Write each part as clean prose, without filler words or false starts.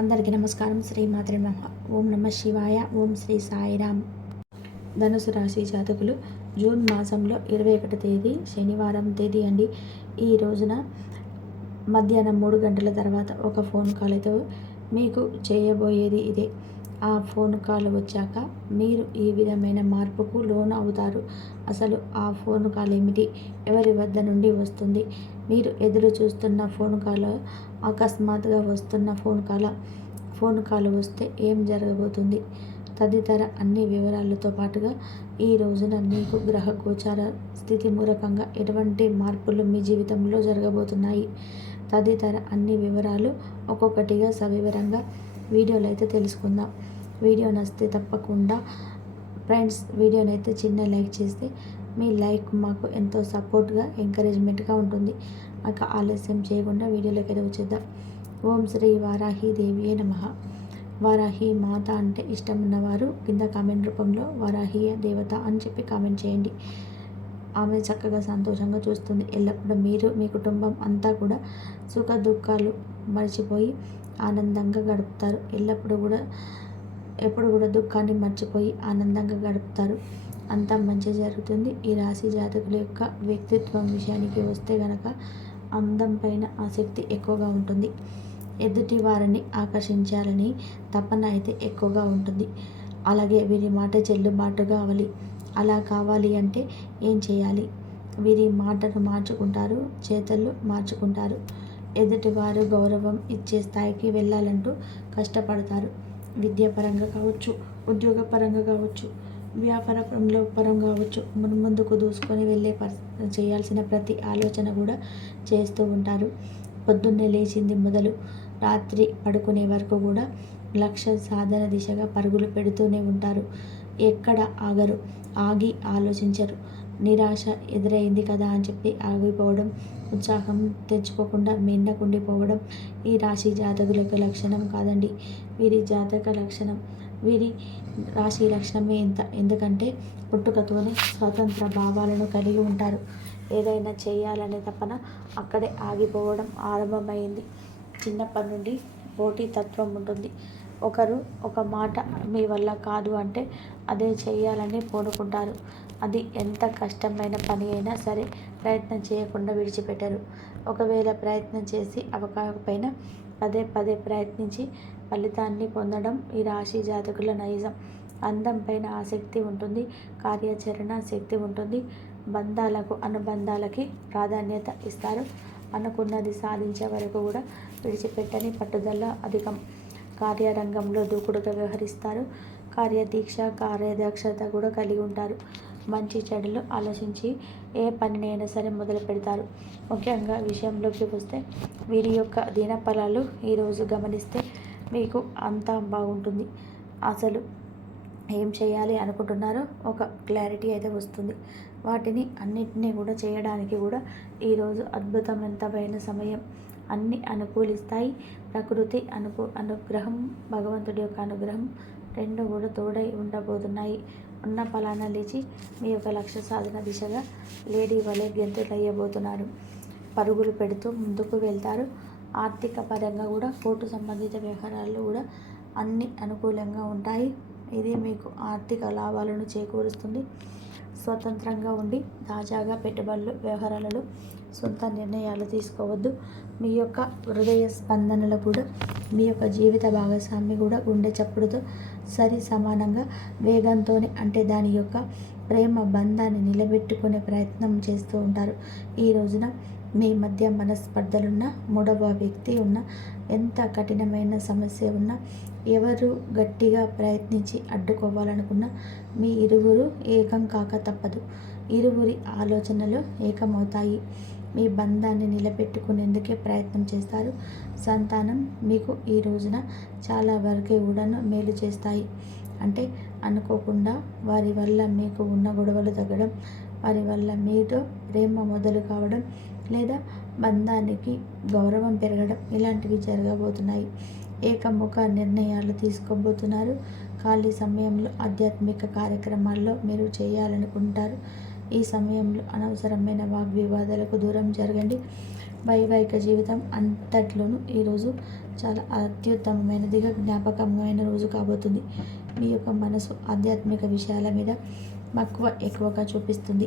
అందరికీ నమస్కారం. శ్రీ మాత్రే నమః. ఓం నమ శివాయ. ఓం శ్రీ సాయిరామ్. ధనుసు రాశి జాతకులు జూన్ మాసంలో 21 తేదీ శనివారం తేదీ అండి. ఈ రోజున మధ్యాహ్నం 3 గంటల తర్వాత ఒక ఫోన్ కాల్తో మీకు చేయబోయేది ఇదే. ఆ ఫోన్ కాల్ వచ్చాక మీరు ఈ విధమైన మార్పుకు లోను అవుతారు. అసలు ఆ ఫోన్ కాల్ ఏమిటి? ఎవరి వద్ద నుండి వస్తుంది? మీరు ఎదురు చూస్తున్న ఫోన్ కాల్ అకస్మాత్తుగా వస్తున్న ఫోన్ కాల్ వస్తే ఏం జరగబోతుంది? తదితర అన్ని వివరాలతో పాటుగా ఈ రోజున మీకు గ్రహ గోచార స్థితి మూలకంగా ఎటువంటి మార్పులు మీ జీవితంలో జరగబోతున్నాయి? తదితర అన్ని వివరాలు ఒక్కొక్కటిగా సవివరంగా వీడియోలో అయితే తెలుసుకుందాం. వీడియో నచ్చితే తప్పకుండా ఫ్రెండ్స్ వీడియోనైతే చిన్న లైక్ చేస్తే మీ లైక్ మాకు ఎంతో సపోర్ట్గా ఎంకరేజ్మెంట్గా ఉంటుంది. ఆలస్యం చేయకుండా వీడియోలోకి అయితే వచ్చేద్దాం. ఓం శ్రీ వారాహి దేవియే నమః. వారాహి మాత అంటే ఇష్టం ఉన్నవారు కింద కామెంట్ రూపంలో వారాహి దేవత అని చెప్పి కామెంట్ చేయండి. ఆమె చక్కగా సంతోషంగా చూస్తుంది. ఎల్లప్పుడూ మీరు మీ కుటుంబం అంతా కూడా సుఖ దుఃఖాలు మర్చిపోయి ఆనందంగా గడుపుతారు. ఎప్పుడు కూడా దుఃఖాన్ని మర్చిపోయి ఆనందంగా గడుపుతారు. అంతా మంచి జరుగుతుంది. ఈ రాశి జాతకుల యొక్క వ్యక్తిత్వం విషయానికి వస్తే గనక అందం పైన ఆసక్తి ఎక్కువగా ఉంటుంది. ఎదుటి వారిని ఆకర్షించాలని తపన అయితే ఎక్కువగా ఉంటుంది. అలాగే వీరి మాట చెల్లుబాటు కావాలి. అలా కావాలి అంటే ఏం చేయాలి? వీరి మాటను మార్చుకుంటారు, చేతలు మార్చుకుంటారు. ఎదుటివారు గౌరవం ఇచ్చే స్థాయికి వెళ్ళాలంటూ కష్టపడతారు. విద్యాపరంగా కావచ్చు, ఉద్యోగపరంగా కావచ్చు, వ్యాపారంలో పరంగా కావచ్చు, ముందుకు దూసుకొని చేయాల్సిన ప్రతి ఆలోచన కూడా చేస్తూ ఉంటారు. పొద్దున్నే లేచింది మొదలు రాత్రి పడుకునే వరకు కూడా లక్ష్య సాధన దిశగా పరుగులు పెడుతూనే ఉంటారు. ఎక్కడ ఆగరు, ఆగి ఆలోచించరు. నిరాశ ఎదురైంది కదా అని చెప్పి ఆగిపోవడం, ఉత్సాహం తెచ్చుకోకుండా మిన్నకుండిపోవడం ఈ రాశి జాతకుల యొక్క లక్షణం కాదండి. వీరి జాతక లక్షణం, వీరి రాశి లక్షణమే ఇంత. ఎందుకంటే పుట్టుకతోనే స్వతంత్ర భావాలను కలిగి ఉంటారు. ఏదైనా చేయాలనే తపన అక్కడే ఆగిపోవడం ఆరంభమైంది. చిన్నప్పటి నుండి పోటీ తత్వం ఉంటుంది. ఒకరు ఒక మాట మీ వల్ల కాదు అంటే అదే చేయాలని పూనుకుంటారు. అది ఎంత కష్టమైన పని అయినా సరే ప్రయత్నం చేయకుండా విడిచిపెట్టరు. ఒకవేళ ప్రయత్నం చేసి అవకాకపోయినా పదే ప్రయత్నించి ఫలితాన్ని పొందడం ఈ రాశి జాతకుల నైజం. అందం పైన ఆసక్తి ఉంటుంది, కార్యాచరణ శక్తి ఉంటుంది. అనుబంధాలకి ప్రాధాన్యత ఇస్తారు. అనుకున్నది సాధించే వరకు కూడా విడిచిపెట్టని పట్టుదల అధికం. కార్యరంగంలో దూకుడుగా వ్యవహరిస్తారు. కార్యదీక్ష, కార్యదక్షత కూడా కలిగి ఉంటారు. మంచి చెడులు ఆలోచించి ఏ పనినైనా సరే మొదలు పెడతారు. ముఖ్యంగా విషయంలోకి వస్తే వీరి యొక్క దినఫలాలు ఈరోజు గమనిస్తే మీకు అంతా బాగుంటుంది. అసలు ఏం చేయాలి అనుకుంటున్నారో ఒక క్లారిటీ అయితే వస్తుంది. వాటిని అన్నిటినీ కూడా చేయడానికి కూడా ఈరోజు అద్భుతమైన సమయం. అన్నీ అనుకూలిస్తాయి. ప్రకృతి అనుగ్రహం, భగవంతుడి యొక్క అనుగ్రహం రెండు కూడా తోడై ఉండబోతున్నాయి. ఉన్న ఫలానా లేచి మీ యొక్క లక్ష్య సాధన దిశగా లేడీ వలె గెంతులయ్యబోతున్నారు. పరుగులు పెడుతూ ముందుకు వెళ్తారు. ఆర్థిక పరంగా కూడా కోర్టు సంబంధిత వ్యవహారాలు కూడా అన్ని అనుకూలంగా ఉంటాయి. ఇది మీకు ఆర్థిక లాభాలను చేకూరుస్తుంది. స్వతంత్రంగా ఉండి తాజాగా పెట్టుబడులు వ్యవహారాలలో సొంత నిర్ణయాలు తీసుకోవద్దు. మీ యొక్క హృదయ స్పందనలు కూడా మీ యొక్క జీవిత భాగస్వామి కూడా గుండె చప్పుడుతో సరి సమానంగా వేగంతో అంటే దాని యొక్క ప్రేమ బంధాన్ని నిలబెట్టుకునే ప్రయత్నం చేస్తూ ఉంటారు. ఈ రోజున మీ మధ్య మనస్పర్ధలున్న, మూడవ వ్యక్తి ఉన్న, ఎంత కఠినమైన సమస్య ఉన్నా, ఎవరు గట్టిగా ప్రయత్నించి అడ్డుకోవాలనుకున్నా మీ ఇరువురు ఏకం కాక తప్పదు. ఇరువురి ఆలోచనలు ఏకమవుతాయి. మీ బంధాన్ని నిలబెట్టుకునేందుకే ప్రయత్నం చేస్తారు. సంతానం మీకు ఈ రోజున చాలా వరకే కూడాను మేలు చేస్తాయి. అంటే అనుకోకుండా వారి వల్ల మీకు ఉన్న గొడవలు తగ్గడం, వారి వల్ల మీతో ప్రేమ మొదలు కావడం, లేదా బంధానికి గౌరవం పెరగడం ఇలాంటివి జరగబోతున్నాయి. ఏకముఖ నిర్ణయాలు తీసుకోబోతున్నారు. ఖాళీ సమయంలో ఆధ్యాత్మిక కార్యక్రమాల్లో మీరు చేయాలనుకుంటారు. ఈ సమయంలో అనవసరమైన వాగ్వివాదాలకు దూరం జరగండి. వైవాహిక జీవితం అంతట్లోనూ ఈరోజు చాలా అత్యుత్తమమైనదిగా జ్ఞాపకమైన రోజు కాబోతుంది. మీ యొక్క మనసు ఆధ్యాత్మిక విషయాల మీద మక్కువ ఎక్కువగా చూపిస్తుంది.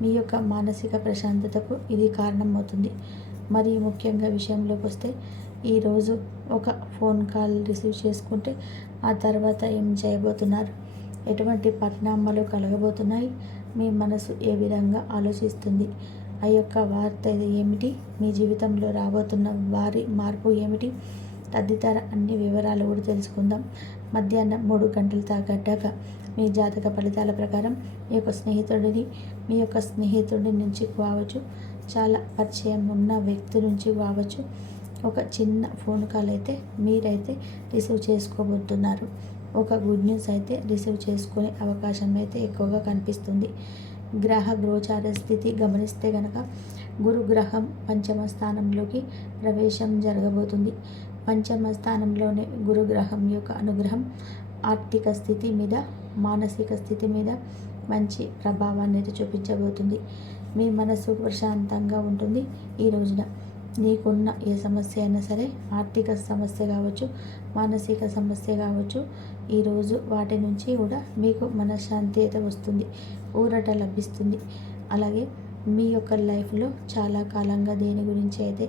మీ యొక్క మానసిక ప్రశాంతతకు ఇది కారణమవుతుంది. మరి ముఖ్యంగా విషయంలోకి వస్తే ఈరోజు ఒక ఫోన్ కాల్ రిసీవ్ చేసుకుంటే ఆ తర్వాత ఏం చేయబోతున్నారు, ఎటువంటి పరిణామాలు కలగబోతున్నాయి, మీ మనసు ఏ విధంగా ఆలోచిస్తుంది, ఆ యొక్క వార్త ఏమిటి, మీ జీవితంలో రాబోతున్న వారి మార్పు ఏమిటి, తదితర అన్ని వివరాలు కూడా తెలుసుకుందాం. మధ్యాహ్నం 3 గంటలు తాగడ్డాక మీ జాతక ఫలితాల ప్రకారం మీ యొక్క స్నేహితుడి నుంచి కావచ్చు, చాలా పరిచయం ఉన్న వ్యక్తి నుంచి కావచ్చు, ఒక చిన్న ఫోన్ కాల్ అయితే మీరైతే రిసీవ్ చేసుకోబోతున్నారు. ఒక గుడ్ న్యూస్ అయితే రిసీవ్ చేసుకునే అవకాశం అయితే ఎక్కువగా కనిపిస్తుంది. గ్రహ గోచార స్థితి గమనిస్తే గనక గురుగ్రహం పంచమ స్థానంలోకి ప్రవేశం జరగబోతుంది. పంచమ స్థానంలోనే గురుగ్రహం యొక్క అనుగ్రహం ఆర్థిక స్థితి మీద, మానసిక స్థితి మీద మంచి ప్రభావాన్ని అయితే చూపించబోతుంది. మీ మనసు ప్రశాంతంగా ఉంటుంది. ఈ రోజున నీకున్న ఏ సమస్య అయినా సరే, ఆర్థిక సమస్య కావచ్చు, మానసిక సమస్య కావచ్చు, ఈరోజు వాటి నుంచి కూడా మీకు మనశ్శాంతి అయితే వస్తుంది, ఊరట లభిస్తుంది. అలాగే మీ యొక్క లైఫ్లో చాలా కాలంగా దేని గురించి అయితే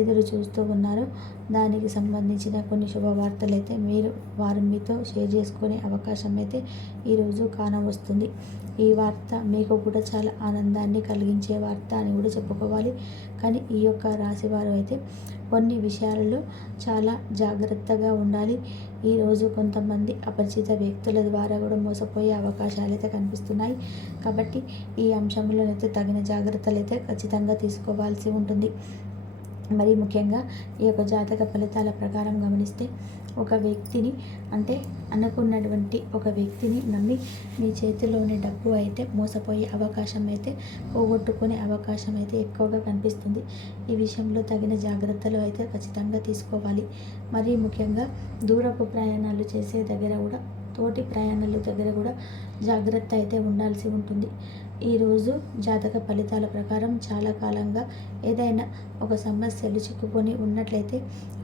ఎదురు చూస్తూ ఉన్నారో దానికి సంబంధించిన కొన్ని శుభవార్తలు అయితే వారు మీతో షేర్ చేసుకునే అవకాశం అయితే ఈరోజు కానవస్తుంది. ఈ వార్త మీకు కూడా చాలా ఆనందాన్ని కలిగించే వార్త అని కూడా చెప్పుకోవాలి. కానీ ఈ యొక్క రాశి వారు అయితే కొన్ని విషయాలలో చాలా జాగ్రత్తగా ఉండాలి. ఈరోజు కొంతమంది అపరిచిత వ్యక్తుల ద్వారా కూడా మోసపోయే అవకాశాలు అయితే కనిపిస్తున్నాయి. కాబట్టి ఈ అంశంలోనైతే తగిన జాగ్రత్తలు అయితే ఖచ్చితంగా తీసుకోవాల్సి ఉంటుంది. మరి ముఖ్యంగా ఈ యొక్క జాతక ఫలితాల ప్రకారం గమనిస్తే ఒక వ్యక్తిని అనుకున్నటువంటి ఒక వ్యక్తిని నమ్మి మీ చేతిలోని డబ్బు అయితే మోసపోయే అవకాశం అయితే, పోగొట్టుకునే అవకాశం అయితే ఎక్కువగా కనిపిస్తుంది. ఈ విషయంలో తగిన జాగ్రత్తలు అయితే ఖచ్చితంగా తీసుకోవాలి. మరి ముఖ్యంగా దూరపు ప్రయాణాలు చేసే దగ్గర కూడా, తోటి ప్రయాణాల దగ్గర కూడా జాగ్రత్త అయితే ఉండాల్సి ఉంటుంది. ఈరోజు జాతక ఫలితాల ప్రకారం చాలా కాలంగా ఏదైనా ఒక సమస్యలు చిక్కుకొని ఉన్నట్లయితే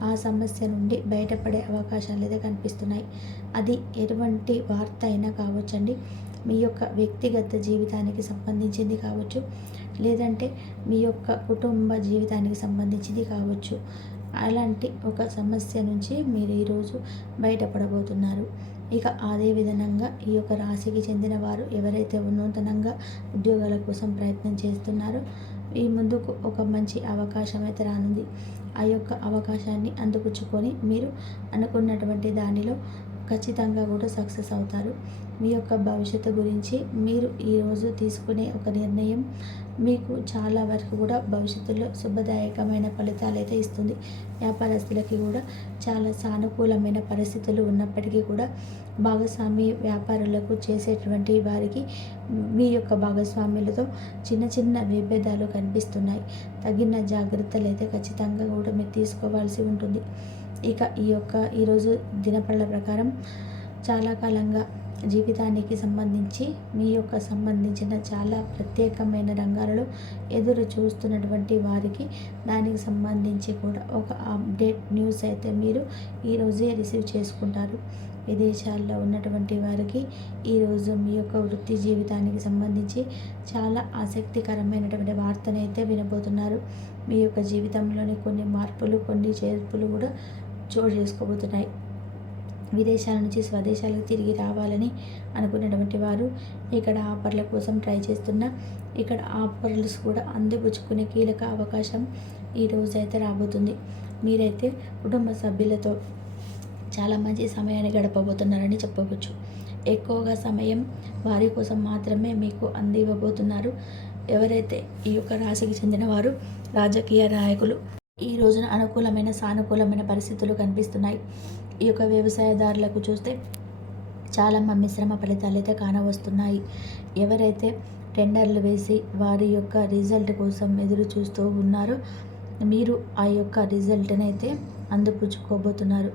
ఆ సమస్య నుండి బయటపడే అవకాశాలు అయితే కనిపిస్తున్నాయి. అది ఎటువంటి వార్త అయినా కావచ్చండి. మీ యొక్క వ్యక్తిగత జీవితానికి సంబంధించింది కావచ్చు, లేదంటే మీ యొక్క కుటుంబ జీవితానికి సంబంధించింది కావచ్చు. అలాంటి ఒక సమస్య నుంచి మీరు ఈరోజు బయటపడబోతున్నారు. ఇక అదే విధంగా ఈ యొక్క రాశికి చెందిన వారు ఎవరైతే నూతనంగా ఉద్యోగాల కోసం ప్రయత్నం చేస్తున్నారో ఈ ముందుకు ఒక మంచి అవకాశం అయితే రానుంది. ఆ యొక్క అవకాశాన్ని అందిపుచ్చుకొని మీరు అనుకున్నటువంటి దానిలో ఖచ్చితంగా కూడా సక్సెస్ అవుతారు. మీ యొక్క భవిష్యత్తు గురించి మీరు ఈరోజు తీసుకునే ఒక నిర్ణయం మీకు చాలా వరకు కూడా భవిష్యత్తులో శుభదాయకమైన ఫలితాలు అయితే ఇస్తుంది. వ్యాపారస్తులకి కూడా చాలా సానుకూలమైన పరిస్థితులు ఉన్నప్పటికీ కూడా భాగస్వామి వ్యాపారులకు చేసేటువంటి వారికి మీ యొక్క భాగస్వామ్యులతో చిన్న చిన్న విభేదాలు కనిపిస్తున్నాయి. తగిన జాగ్రత్తలు అయితే ఖచ్చితంగా కూడా మీరు తీసుకోవాల్సి ఉంటుంది. ఇక ఈరోజు దినపళ్ళ ప్రకారం చాలా కాలంగా జీవితానికి సంబంధించి మీ యొక్క సంబంధించిన చాలా ప్రత్యేకమైన రంగాలలో ఎదురు చూస్తున్నటువంటి వారికి దానికి సంబంధించి కూడా ఒక అప్డేట్ న్యూస్ అయితే మీరు ఈరోజే రిసీవ్ చేసుకుంటారు. విదేశాల్లో ఉన్నటువంటి వారికి ఈరోజు మీ యొక్క వృత్తి జీవితానికి సంబంధించి చాలా ఆసక్తికరమైనటువంటి వార్తనైతే వినబోతున్నారు. మీ యొక్క జీవితంలోని కొన్ని మార్పులు, కొన్ని చేర్పులు కూడా చోటు చేసుకోబోతున్నాయి. విదేశాల నుంచి స్వదేశాలకు తిరిగి రావాలని అనుకున్నటువంటి వారు ఇక్కడ ఆఫర్ల కోసం ట్రై చేస్తున్నా ఇక్కడ ఆఫర్స్ కూడా అందిపుచ్చుకునే కీలక అవకాశం ఈరోజు అయితే రాబోతుంది. మీరైతే కుటుంబ సభ్యులతో చాలా మంచి సమయాన్ని గడపబోతున్నారని చెప్పవచ్చు. ఎక్కువగా సమయం వారి కోసం మాత్రమే మీకు అందివ్వబోతున్నారు. ఎవరైతే ఈ యొక్క రాశికి చెందిన వారు రాజకీయ నాయకులు ఈ రోజున అనుకూలమైన సానుకూలమైన పరిస్థితులు కనిపిస్తున్నాయి. ఈ యొక్క వ్యవసాయదారులకు చూస్తే చాలా మిశ్రమ ఫలితాలు అయితే కానవస్తున్నాయి. ఎవరైతే టెండర్లు వేసి వారి యొక్క రిజల్ట్ కోసం ఎదురు చూస్తూ ఉన్నారో మీరు ఆ యొక్క రిజల్ట్ని అయితే అందిపుచ్చుకోబోతున్నారు.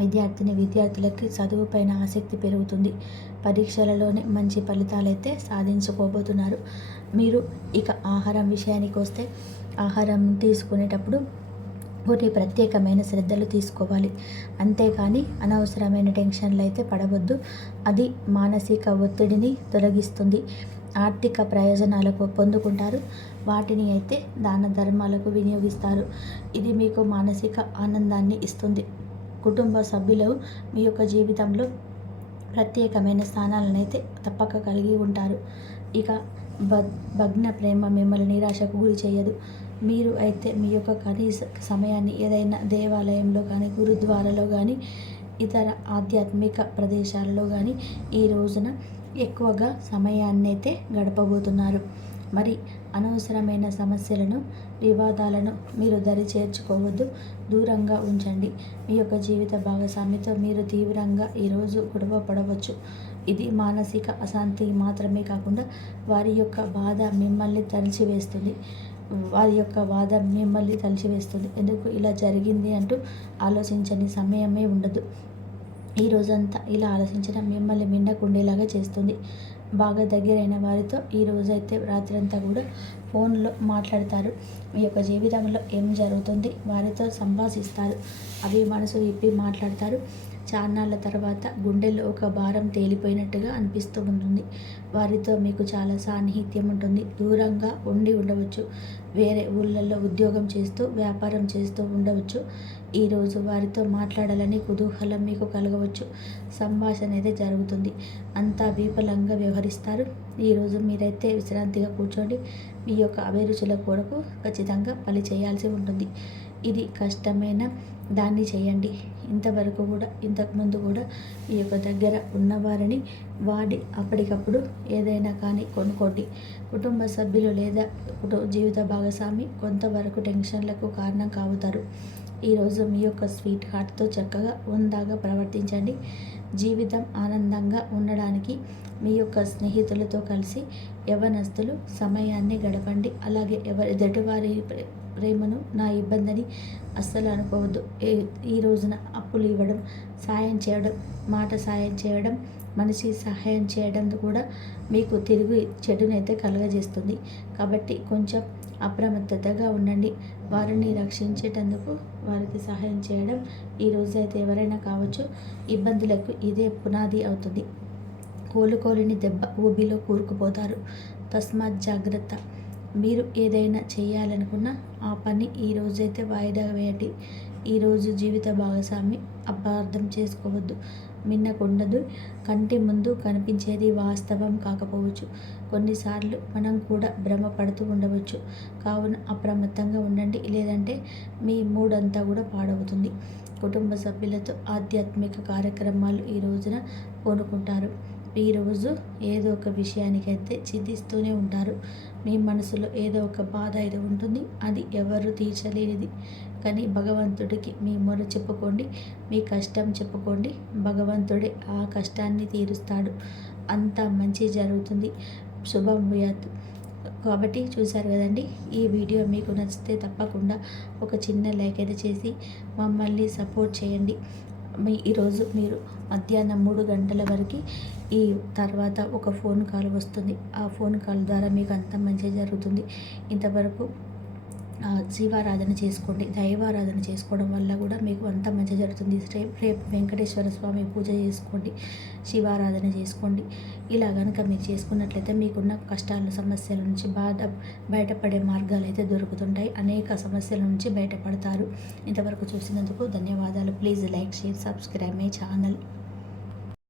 విద్యార్థులకి చదువుపైన ఆసక్తి పెరుగుతుంది. పరీక్షలలోనే మంచి ఫలితాలు అయితే సాధించుకోబోతున్నారు. మీరు ఇక ఆహారం విషయానికి వస్తే ఆహారం తీసుకునేటప్పుడు కొన్ని ప్రత్యేకమైన శ్రద్ధలు తీసుకోవాలి. అంతేకాని అనవసరమైన టెన్షన్లు అయితే పడవద్దు. అది మానసిక ఒత్తిడిని తొలగిస్తుంది. ఆర్థిక ప్రయోజనాలకు పొందుకుంటారు. వాటిని అయితే దాన ధర్మాలకు వినియోగిస్తారు. ఇది మీకు మానసిక ఆనందాన్ని ఇస్తుంది. కుటుంబ సభ్యులు మీ యొక్క జీవితంలో ప్రత్యేకమైన స్థానాలను అయితే తప్పక కలిగి ఉంటారు. ఇక భగ్న ప్రేమ మిమ్మల్ని నిరాశకు గురి చేయదు. మీరు అయితే మీ యొక్క కనీస సమయాన్ని ఏదైనా దేవాలయంలో కానీ, గురుద్వారాలో కానీ, ఇతర ఆధ్యాత్మిక ప్రదేశాలలో కానీ ఈ రోజున ఎక్కువగా సమయాన్ని అయితే గడపబోతున్నారు. మరి అనవసరమైన సమస్యలను, వివాదాలను మీరు దరి చేర్చుకోవద్దు, దూరంగా ఉంచండి. మీ యొక్క జీవిత భాగస్వామితో మీరు తీవ్రంగా ఈరోజు గొడవ పడవచ్చు. ఇది మానసిక అశాంతి మాత్రమే కాకుండా వారి యొక్క బాధ మిమ్మల్ని తలిచివేస్తుంది. ఎందుకు ఇలా జరిగింది అంటూ ఆలోచించని సమయమే ఉండదు. ఈ రోజంతా ఇలా ఆలోచించడం మిమ్మల్ని మిన్నకుండేలాగా చేస్తుంది. బాగా దగ్గరైన వారితో ఈ రోజైతే రాత్రంతా కూడా ఫోన్లో మాట్లాడతారు. మీ యొక్క జీవితంలో ఏం జరుగుతుంది వారితో సంభాషిస్తారు. అవి మనసు విప్పి మాట్లాడతారు. చాన్నాళ్ళ తర్వాత గుండెల్లో ఒక భారం తేలిపోయినట్టుగా అనిపిస్తూ ఉంటుంది. వారితో మీకు చాలా సాన్నిహిత్యం ఉంటుంది. దూరంగా ఉండవచ్చు. వేరే ఊళ్ళల్లో ఉద్యోగం చేస్తూ, వ్యాపారం చేస్తూ ఉండవచ్చు. ఈరోజు వారితో మాట్లాడాలని కుతూహలం మీకు కలగవచ్చు. సంభాషణ అయితే జరుగుతుంది. అంతా విఫలంగా వ్యవహరిస్తారు. ఈరోజు మీరైతే విశ్రాంతిగా కూర్చోండి. మీ యొక్క అభిరుచుల కొరకు ఖచ్చితంగా పని చేయాల్సి ఉంటుంది. ఇది కష్టమైన దాన్ని చేయండి. ఇంతకుముందు కూడా మీ యొక్క దగ్గర ఉన్నవారిని వాడి అప్పటికప్పుడు ఏదైనా కానీ కొనుక్కోండి. కుటుంబ సభ్యులు లేదా జీవిత భాగస్వామి కొంతవరకు టెన్షన్లకు కారణం కావుతారు. ఈరోజు మీ యొక్క స్వీట్ హార్ట్తో చక్కగా ఉందాగా ప్రవర్తించండి. జీవితం ఆనందంగా ఉండడానికి మీ యొక్క స్నేహితులతో కలిసి యవ్వనస్తులు సమయాన్ని గడపండి. అలాగే ఎదుటివారి ప్రేమను నా ఇబ్బందని అస్సలు అనుకోవద్దు. ఈ రోజున అప్పులు ఇవ్వడం, సాయం చేయడం, మాట సాయం చేయడం, మనిషి సహాయం చేయడం కూడా మీకు తిరిగి చెడునైతే కలుగజేస్తుంది. కాబట్టి కొంచెం అప్రమత్తతగా ఉండండి. వారిని రక్షించేటందుకు వారికి సహాయం చేయడం ఈ రోజైతే ఎవరైనా కావచ్చు. ఇబ్బందులకు ఇదే పునాది అవుతుంది. కోలుకోలేని దెబ్బ ఊబిలో కూరుకుపోతారు. తస్మాత్ జాగ్రత్త. మీరు ఏదైనా చేయాలనుకున్నా ఆ పని ఈ రోజైతే వాయిదా వేయండి. ఈరోజు జీవిత భాగస్వామి అపార్థం చేసుకోవద్దు, మిన్నకుండదు. కంటి ముందు కనిపించేది వాస్తవం కాకపోవచ్చు. కొన్నిసార్లు మనం కూడా భ్రమపడుతూ ఉండవచ్చు. కావున అప్రమత్తంగా ఉండండి, లేదంటే మీ మూడంతా కూడా పాడవుతుంది. కుటుంబ సభ్యులతో ఆధ్యాత్మిక కార్యక్రమాలు ఈ రోజున పూనుకుంటారు. ఈరోజు ఏదో ఒక విషయానికైతే చింతిస్తూనే ఉంటారు. మీ మనసులో ఏదో ఒక బాధ అయితే ఉంటుంది. అది ఎవరు తీర్చలేనిది. కానీ భగవంతుడికి మీ మొర చెప్పుకోండి, మీ కష్టం చెప్పుకోండి. భగవంతుడే ఆ కష్టాన్ని తీరుస్తాడు. అంతా మంచి జరుగుతుంది. శుభం భూయాత్. కాబట్టి చూశారు కదండి, ఈ వీడియో మీకు నచ్చితే తప్పకుండా ఒక చిన్న లైక్ అయితే చేసి మమ్మల్ని సపోర్ట్ చేయండి. ఈరోజు మీరు మధ్యాహ్నం 3 గంటల వరకు ఈ తర్వాత ఒక ఫోన్ కాల్ వస్తుంది. ఆ ఫోన్ కాల్ ద్వారా మీకు అంతా మంచి జరుగుతుంది. ఇంతవరకు శివారాధన చేసుకోండి. దైవారాధన చేసుకోవడం వల్ల కూడా మీకు అంతా మంచి జరుగుతుంది. రేపు వెంకటేశ్వర స్వామి పూజ చేసుకోండి, శివారాధన చేసుకోండి. ఇలా కనుక మీరు చేసుకున్నట్లయితే మీకున్న కష్టాల సమస్యల నుంచి బయటపడే మార్గాలు అయితే దొరుకుతుంటాయి. అనేక సమస్యల నుంచి బయటపడతారు. ఇంతవరకు చూసినందుకు ధన్యవాదాలు. Please like, share, subscribe my channel.